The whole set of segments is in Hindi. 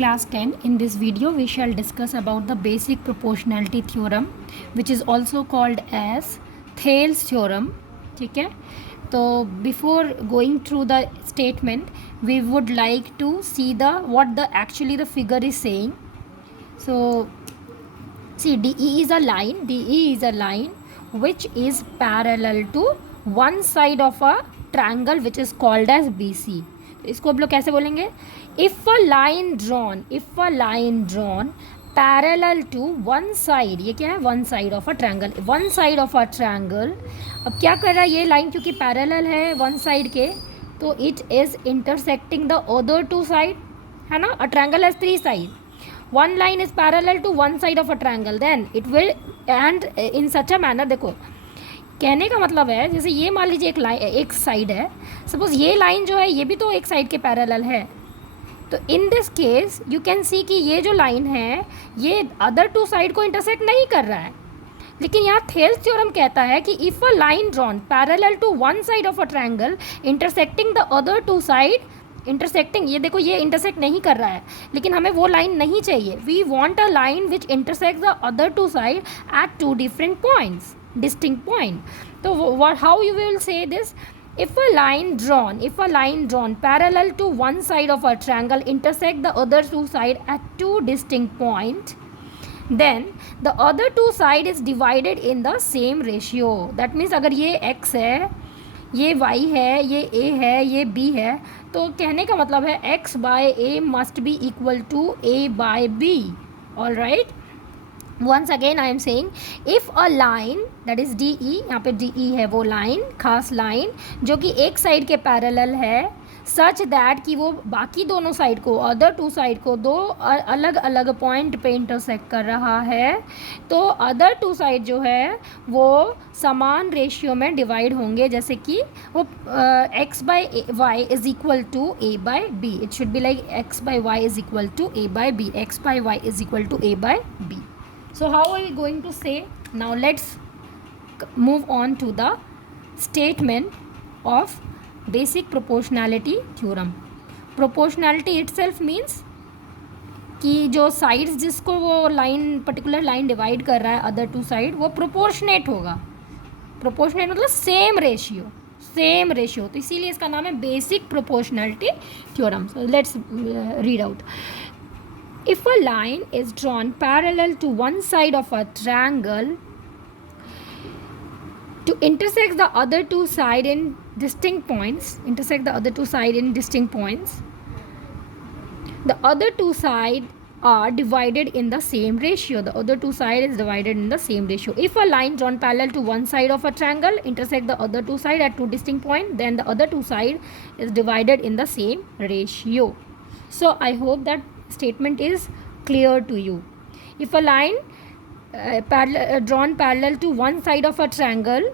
Class 10. In this video we shall discuss about the basic proportionality theorem which is also called as Thales theorem. ठीक है, तो before going through the statement we would like to see the what the actually the figure is saying. So see, DE is a line which is parallel to one side of a triangle which is called as BC. तो इसको हम लोग कैसे बोलेंगे? If a line drawn parallel to one side, ये क्या है? One side of a triangle. अब क्या कर रहा है ये लाइन? क्योंकि पैरेलल है वन साइड के, तो it is intersecting the other two side, है ना? A triangle has three side. One line is parallel to one side of a triangle, then it will and in such a manner. देखो कहने का मतलब है, जैसे ये मान लीजिए एक साइड है, सपोज ये लाइन जो है ये भी तो एक साइड के पैरेलल है, तो in this case you can see कि ये जो लाइन है ये अदर टू साइड को इंटरसेक्ट नहीं कर रहा है. लेकिन यहाँ थेल्स थ्योरम कहता है कि if a line drawn parallel to one side of a triangle intersecting the other two side, intersecting, ये देखो ये इंटरसेक्ट नहीं कर रहा है, लेकिन हमें वो लाइन नहीं चाहिए. We want a line which intersect the other two side at two different points, distinct point. तो what how you will say this? If a line drawn parallel to one side of a triangle intersect the other two side at two distinct point, then the other two side is divided in the same ratio. That means अगर ये x है, ये y है, ये a है, ये b है, तो कहने का मतलब है x by a must be equal to a by b. All right. Once again I am saying, if a line that is DE, यहाँ पे DE है वो लाइन, खास लाइन जो कि एक साइड के पैरेलल है, सच दैट कि वो बाकी दोनों साइड को, अदर टू साइड को दो अलग अलग पॉइंट पे इंटरसेक्ट कर रहा है, तो अदर टू साइड जो है वो समान रेशियो में डिवाइड होंगे. जैसे कि वो x by y is equal to a by b. It should be like x by y is equal to a by b. x by y is equal to a by b. So how are we going to say? Now let's move on to the statement of basic proportionality theorem. Proportionality itself means कि जो sides जिसको वो लाइन, पर्टिकुलर लाइन डिवाइड कर रहा है अदर टू साइड, वो प्रोपोर्शनेट होगा. प्रोपोर्शनेट मतलब सेम रेशियो. तो इसीलिए इसका नाम है basic proportionality theorem. So let's read out. If a line is drawn parallel to one side of a triangle to intersect the other two side in distinct points, the other two side are divided in the same ratio. The other two side is divided in the same ratio. If a line drawn parallel to one side of a triangle intersect the other two side at two distinct point, then the other two side is divided in the same ratio. So I hope that statement is clear to you. If a line drawn parallel to one side of a triangle,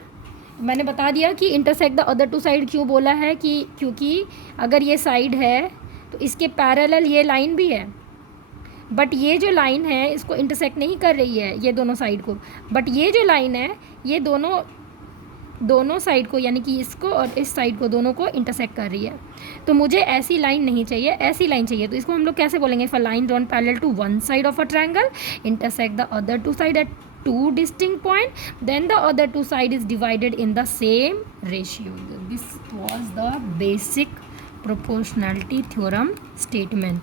मैंने बता दिया कि intersect the other two side क्यों बोला है, कि क्योंकि अगर ये साइड है तो इसके पैरेलल ये लाइन भी है, बट ये जो लाइन है इसको इंटरसेक्ट नहीं कर रही है ये दोनों साइड को, बट ये जो लाइन है ये दोनों साइड को, यानी कि इसको और इस साइड को, दोनों को इंटरसेक्ट कर रही है. तो मुझे ऐसी लाइन नहीं चाहिए, ऐसी लाइन चाहिए. तो इसको हम लोग कैसे बोलेंगे? If a line drawn parallel to one side of a triangle intersect the other two side at two distinct point, then the other two side is divided in the same ratio. This was the basic proportionality theorem statement.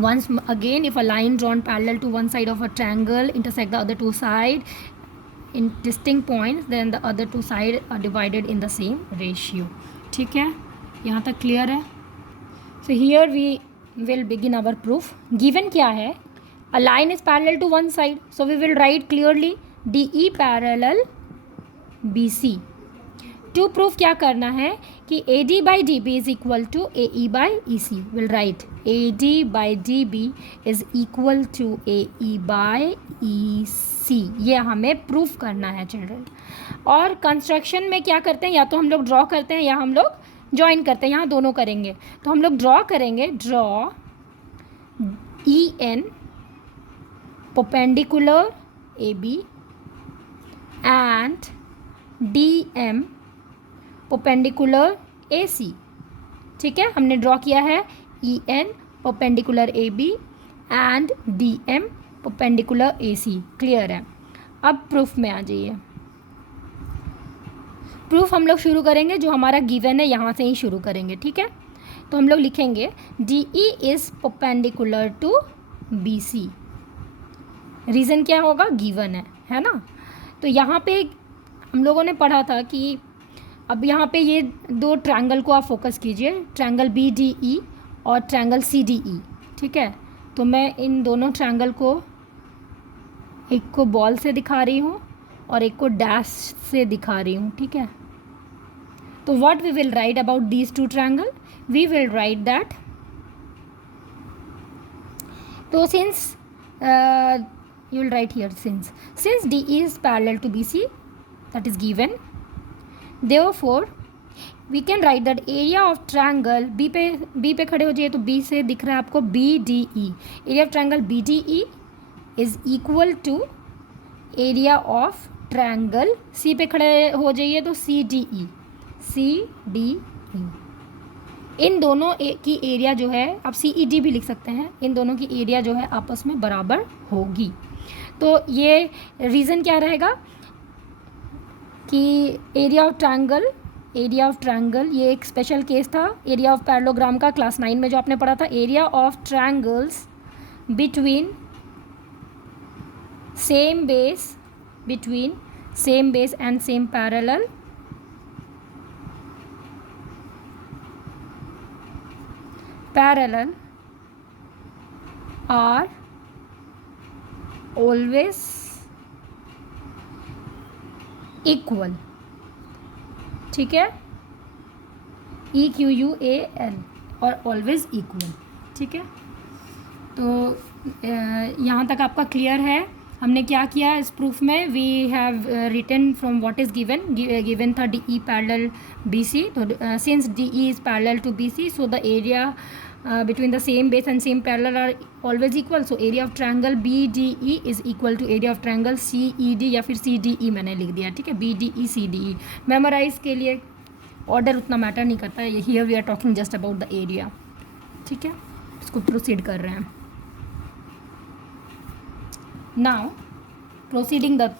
Once again, if a line drawn parallel to one side of a triangle intersect the other two side in distinct points, then the other two sides are divided in the same ratio. ठीक है, यहाँ तक क्लियर है? So here we will begin our proof. Given क्या है? A line is parallel to one side, so we will write clearly DE parallel BC. To prove क्या करना है कि AD by DB is equal to AE by EC. We'll write AD by DB is equal to AE by EC. ये हमें प्रूफ करना है चिल्ड्रन. और कंस्ट्रक्शन में क्या करते हैं? या तो हम लोग ड्रॉ करते हैं या हम लोग ज्वाइन करते हैं. यहाँ दोनों करेंगे. तो हम लोग ड्रॉ करेंगे. Draw EN perpendicular AB and DM perpendicular AC. ठीक है, हमने ड्रॉ किया है EN perpendicular AB and DM perpendicular AC। Clear है? अब प्रूफ में आ जाइए। प्रूफ हम लोग शुरू करेंगे, जो हमारा गिवन है यहाँ से ही शुरू करेंगे, ठीक है। तो हम लोग लिखेंगे DE is perpendicular to BC। Reason क्या होगा? गिवन है ना। तो यहाँ पे हम लोगों ने पढ़ा था कि अब यहाँ पे ये दो ट्रायंगल को आप फोकस कीजिए, ट्रायंगल BDE और ट्रायंगल CDE, ठीक है। तो मैं इन दोनों ट्रायंगल को, एक को बॉल से दिखा रही हूँ और एक को डैश से दिखा रही हूँ, ठीक है। तो what we will write about these two triangle? We will write that, तो since you will write here, since DE is parallel to BC, that is given, therefore we can write that area of triangle B पे खड़े हो जाइए, तो B से दिख रहा है आपको BDE, area of triangle BDE is equal to area of triangle C पे खड़े हो जाइए तो CDE। इन दोनों की एरिया जो है, आप CED भी लिख सकते हैं, इन दोनों की एरिया जो है आपस में बराबर होगी। तो ये रीज़न क्या रहेगा कि एरिया ऑफ ट्रायंगल ये एक स्पेशल केस था एरिया ऑफ पैरेललोग्राम का, क्लास 9 में जो आपने पढ़ा था। Area of triangles between same base and same parallel are always equal, ठीक है, EQUAL और ऑलवेज इक्वल, ठीक है। तो यहाँ तक आपका क्लियर है। हमने क्या किया इस प्रूफ में? We have written from what is given था DE पैरेलल BC। तो since DE is parallel to BC, so the area between the same base and same parallel are always equal, so area of triangle BDE is equal to area of triangle CED या फिर CDE मैंने लिख दिया, ठीक है। BDE CDE मेमोराइज के लिए ऑर्डर उतना मैटर नहीं करता है, here we are talking just about the area, ठीक है। इसको प्रोसीड कर रहे हैं। Now proceeding the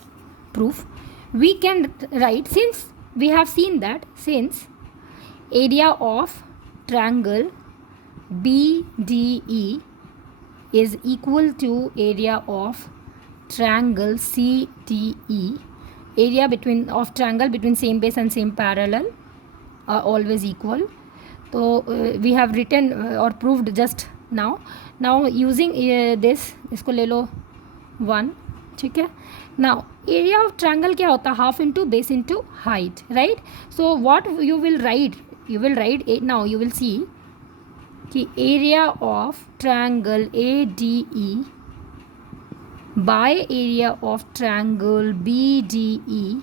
proof, we can write, since we have seen that since area of triangle BDE is equal to area of triangle CDE, area of triangle between same base and same parallel are always equal. So we have written or proved just now using this, इसको ले लो 1, ठीक है। now area of triangle क्या होता है? half into base into height, right? so what you will write now you will see कि area of triangle ADE by area of triangle BDE,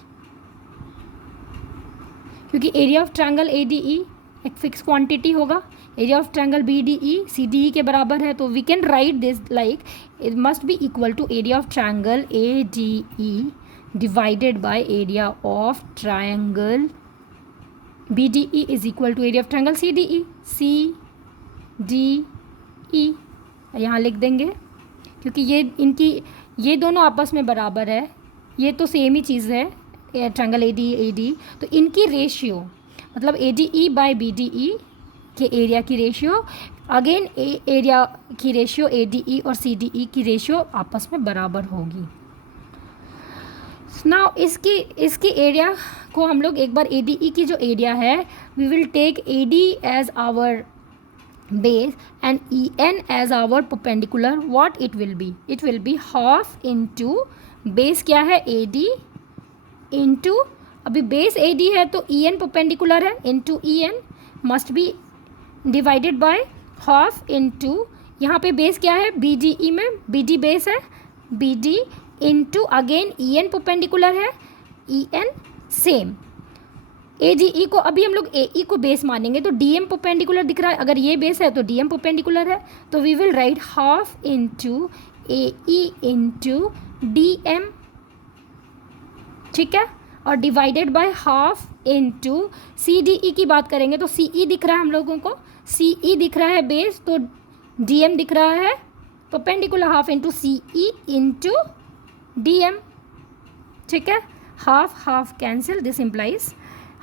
क्योंकि एरिया ऑफ ट्रायंगल ADE एक फिक्स क्वांटिटी होगा, area of triangle BDE CDE के बराबर है। तो we can write this like it must be equal to area of triangle ADE divided by area of triangle BDE is equal to area of triangle CDE। CDE यहाँ लिख देंगे, क्योंकि ये दोनों आपस में बराबर है, ये तो सेम ही चीज़ है ट्रायंगल AD। तो इनकी रेशियो मतलब ADE बाय BDE के एरिया की रेशियो, अगेन एरिया की रेशियो ADE और CDE की रेशियो आपस में बराबर होगी। नाउ इसकी एरिया को हम लोग एक बार ADE की जो एरिया है, we will take AD as our base and EN as our perpendicular. what it will be half into base क्या है AD into, अभी base AD है तो EN perpendicular है, into EN must be divided by half into, यहाँ पे base क्या है BDE में, BD base है, BD into again EN perpendicular है, EN same। ADE को अभी हम लोग AE को बेस मानेंगे तो DM परपेंडिकुलर दिख रहा है, अगर ये बेस है तो DM परपेंडिकुलर है, तो we will write half into AE into DM, ठीक है, और divided by half into CDE की बात करेंगे तो CE दिख रहा है हम लोगों को, CE दिख रहा है बेस, तो DM दिख रहा है, perpendicular half into CE into DM, ठीक है. Half cancel, this implies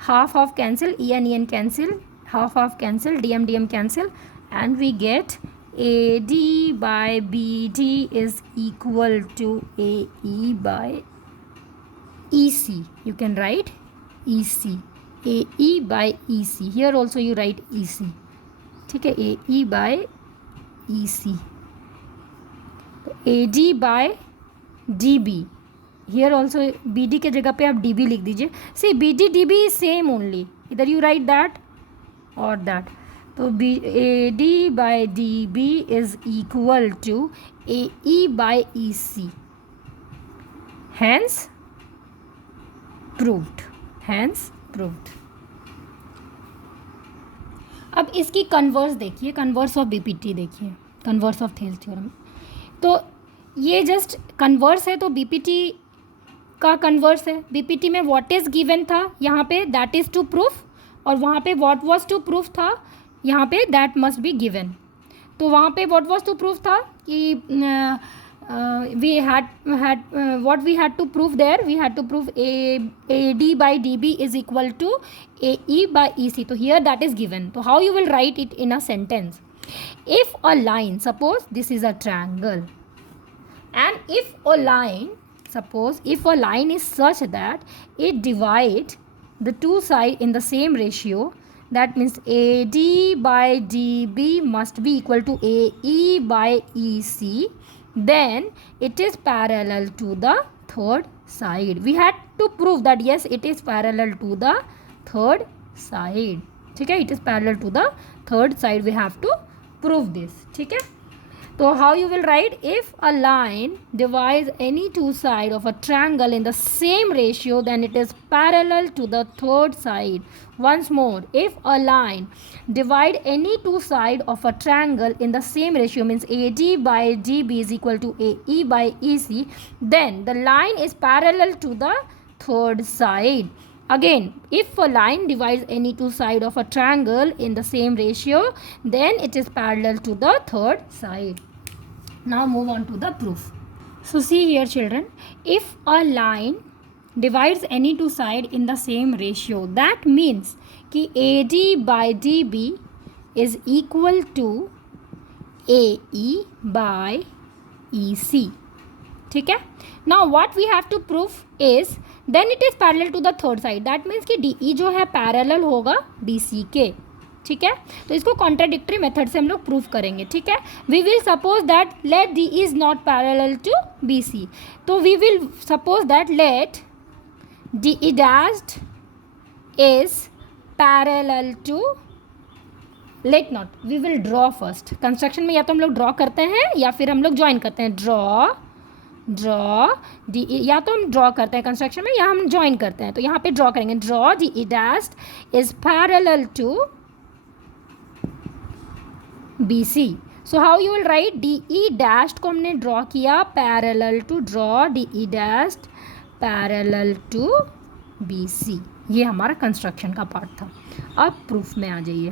half cancel, EN cancel, half cancel, DM cancel, and we get AD by BD is equal to AE by EC. You can write EC, AE by EC. Here also you write EC, ठीक है, AE by EC. AD by DB. Here also BD के जगह पे आप DB लिख दीजिए. See, BD DB is same only. Either you write that or that. तो AD by DB is equal to AE by EC. Hence proved. अब इसकी कन्वर्स देखिए, कन्वर्स ऑफ BPT देखिए, कन्वर्स ऑफ थेल्स थ्योरम. तो ये जस्ट कन्वर्स है, तो BPT का कन्वर्स है. BPT में व्हाट इज़ गिवन था यहाँ पे, दैट इज़ टू प्रूफ, और वहाँ पे व्हाट वाज टू प्रूफ था यहाँ पे, दैट मस्ट बी गिवन. तो वहाँ पे व्हाट वाज टू प्रूफ था कि we had what we had to prove there, we had to prove AD by DB is equal to AE by EC. So here that is given. So how you will write it in a sentence? If a line, suppose this is a triangle, and if a line, suppose if a line is such that it divides the two sides in the same ratio, that means AD by DB must be equal to AE by EC, then it is parallel to the third side. We had to prove that yes, it is parallel to the third side, ठीक है, it is parallel to the third side. We have to prove this, ठीक है. So how you will write? If a line divides any two sides of a triangle in the same ratio, then it is parallel to the third side. Once more, if a line divide any two sides of a triangle in the same ratio, means AD by DB is equal to AE by EC, then the line is parallel to the third side. Again, if a line divides any two sides of a triangle in the same ratio, then it is parallel to the third side. Now move on to the proof. So see here children, if a line divides any two sides in the same ratio, that means कि AD by DB is equal to AE by EC, ठीक है. Now what we have to prove is, then it is parallel to the third side. That means कि DE जो है parallel होगा BC के, ठीक है. तो इसको कॉन्ट्राडिक्टरी मेथड से हम लोग प्रूफ करेंगे, ठीक है. We will suppose that let D is not parallel to B C. तो we will suppose that let D E dashed is parallel to, let not, we will draw first. Construction में या तो हम लोग ड्रॉ करते हैं या फिर हम लोग ज्वाइन करते हैं. ड्रॉ डी ई, या तो हम ड्रॉ करते हैं कंस्ट्रक्शन में या हम ज्वाइन करते हैं. तो यहाँ पे ड्रॉ करेंगे. Draw D E dashed is parallel to BC. So how you will write? DE dashed को हमने ड्रॉ किया parallel to, draw DE dashed parallel to BC. ये हमारा कंस्ट्रक्शन का पार्ट था. अब प्रूफ में आ जाइए.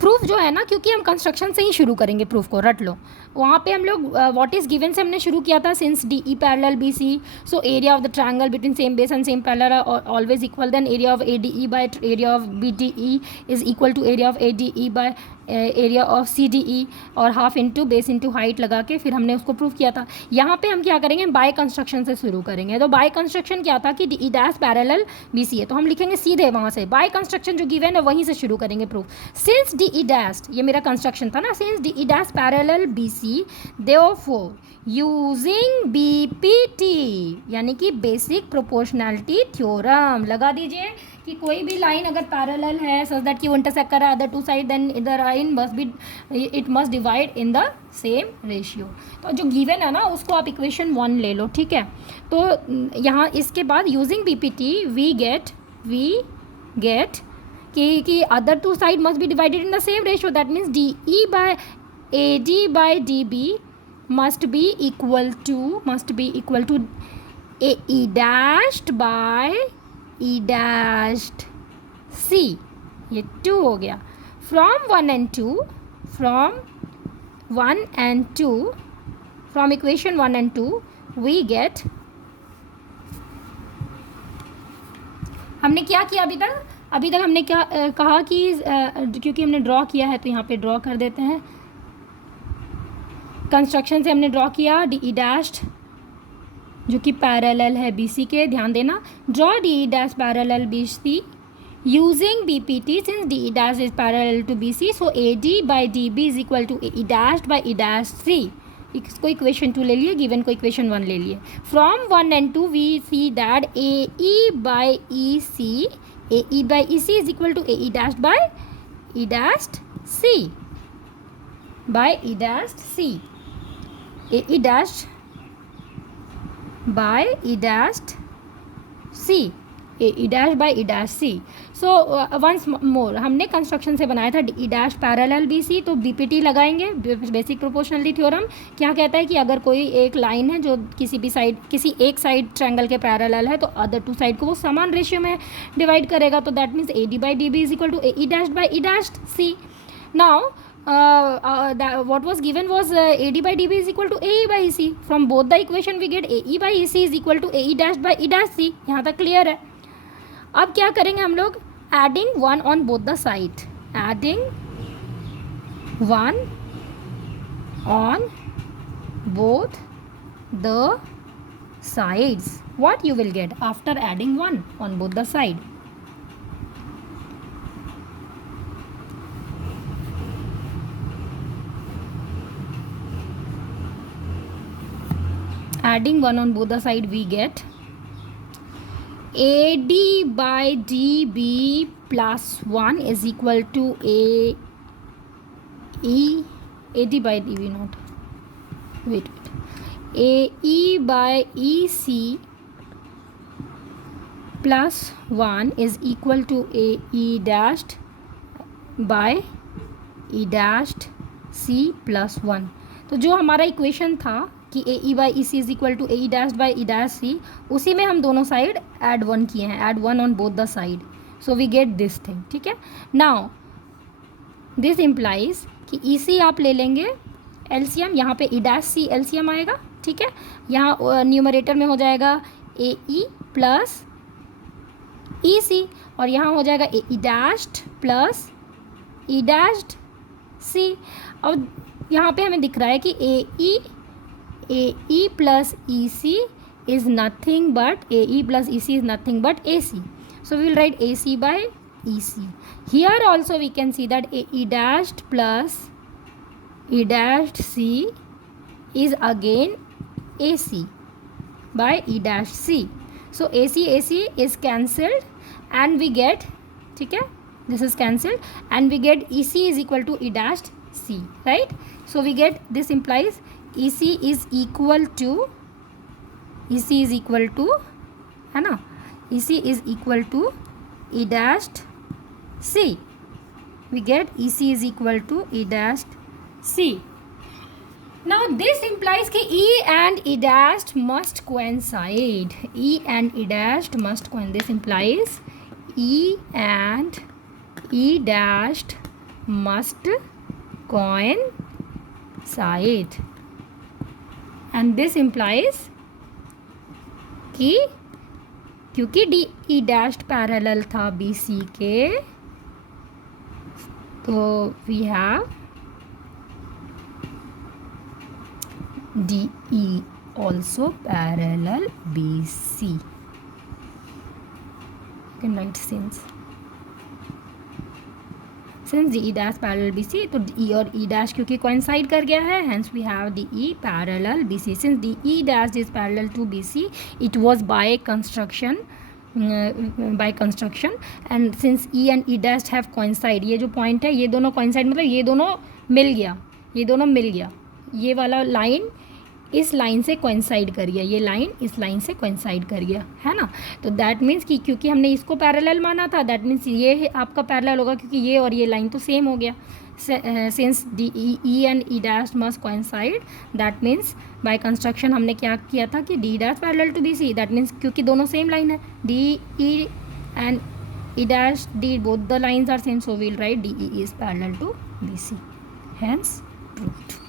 प्रूफ जो है ना, क्योंकि हम कंस्ट्रक्शन से ही शुरू करेंगे प्रूफ को, रट लो. वहाँ पे हम लोग व्हाट इज़ गिवन से हमने शुरू किया था. Since DE parallel BC, so area of the triangle between same base and same parallel always equal. Then area of ADE by area of BDE is equal to area of ADE by area of CDE, और half into base into height लगा के फिर हमने उसको प्रूफ किया था. यहाँ पे हम क्या करेंगे, बाय कंस्ट्रक्शन से शुरू करेंगे. तो बाय कंस्ट्रक्शन क्या था कि DE डैश पैरेलल BC है, तो हम लिखेंगे सीधे वहाँ से बाय कंस्ट्रक्शन जो गिवन है वहीं से शुरू करेंगे प्रूफ. सिंस DE डैश, ये मेरा कंस्ट्रक्शन था ना, since DE dash parallel BC, therefore using BPT यानी कि बेसिक प्रोपोर्शनैलिटी थ्योरम लगा दीजिए कि कोई भी लाइन अगर पैरेलल है सच दैट कि वो इंटरसेक्ट कर रहा है other two side, then the line must be, it must divide in the same ratio. तो जो गिवन है ना उसको आप इक्वेशन 1 ले लो, ठीक है. तो यहाँ इसके बाद यूजिंग BPT वी गेट कि other two side must be divided in the same ratio. That means DE by AD by DB must be equal to AE dashed by E dashed C. ये 2 हो गया. From 1 and 2, from 1 and 2, from equation 1 and 2 we get, हमने क्या किया अभी तक हमने क्या कहा कि क्योंकि हमने ड्रॉ किया है तो यहाँ पे ड्रॉ कर देते हैं। कंस्ट्रक्शन से हमने ड्रॉ किया डी ई डैश जो कि पैरेलल है बी सी के, ध्यान देना, draw D E dash parallel B C using BPT since DE dash is parallel to BC, so AD by DB is equal to AE dash by E dash C। इसको इक्वेशन 2 ले लिए, गिवन को इक्वेशन 1 ले लिए। From 1 and 2 we see that AE by EC is equal to AE dash by E dash C by E dash C, AE dash by E dash C, E dash by E dash C। So once more हमने कंस्ट्रक्शन से बनाया था E dash पैरेलल बी सी, तो BPT लगाएंगे, बेसिक प्रोपोर्शनलिटी थ्योरम। क्या कहता है कि अगर कोई एक लाइन है जो किसी एक साइड ट्रायंगल के पैरेलल है तो अदर टू साइड को वो समान रेशियो में डिवाइड करेगा, तो that means AD by DB is equal to AE dash by E dash C। Now what was given was AD by DB is equal to AE by EC। from both the equation we get AE by EC is equal to AE dash by E dash C। यहाँ तक क्लियर है। अब क्या करेंगे हम लोग, adding 1 on both the side, adding 1 on both the sides, what you will get after adding 1 on both the side? Adding 1 on both the side we get AD by DB plus 1 is equal to AD by DB not, wait, AE by EC plus 1 is equal to AE dashed by E dashed C plus 1। तो जो हमारा इक्वेशन था कि AE by EC is equal to AE dash by E dash C, उसी में हम दोनों साइड ऐड 1 किए हैं, add 1 on both the side, so we get this thing। ठीक है, now this implies कि EC आप ले लेंगे LCM, यहाँ पे E dash C LCM आएगा। ठीक है, यहाँ न्यूमरेटर में हो जाएगा AE प्लस EC और यहाँ हो जाएगा AE dashed plus E dashed C। और यहाँ पे हमें दिख रहा है कि AE plus EC is nothing but AE plus EC is nothing but AC, so we will write AC by EC। here also we can see that AE dashed plus E dashed C is again AC by E dash C, so AC is cancelled and we get, ठीक है, this is cancelled and we get EC is equal to E dashed C, right? So we get, this implies EC is equal to है ना, EC is equal to E dashed C, we get EC is equal to E dashed C। now this implies कि E and E dashed must coincide, E and E dashed must coincide, this implies E and E dashed must coincide and this implies कि क्योंकि DE dashed पैरेलल था BC के, तो we have DE also parallel BC, you can write since DE dash parallel BC, तो DE और E dash क्योंकि coincide कर गया है, hence we have DE parallel BC। since DE dash is parallel to BC, it was by construction and since E and E dash have coincide, ये जो point है ये दोनों coincide मतलब ये दोनों मिल गया, ये वाला लाइन इस लाइन से कोइंसाइड कर गया, ये लाइन इस लाइन से कोइंसाइड कर गया, है ना। तो दैट मीन्स कि क्योंकि हमने इसको पैरेलल माना था, दैट मीन्स ये आपका पैरेलल होगा क्योंकि ये और ये लाइन तो सेम हो गया। Since E and E dash must coincide, that means by construction हमने क्या किया था कि D dash parallel to B C, that means क्योंकि दोनों सेम लाइन है, D E and E dash D both the lines are same, so we'll write D E is parallel to B C, hence proved.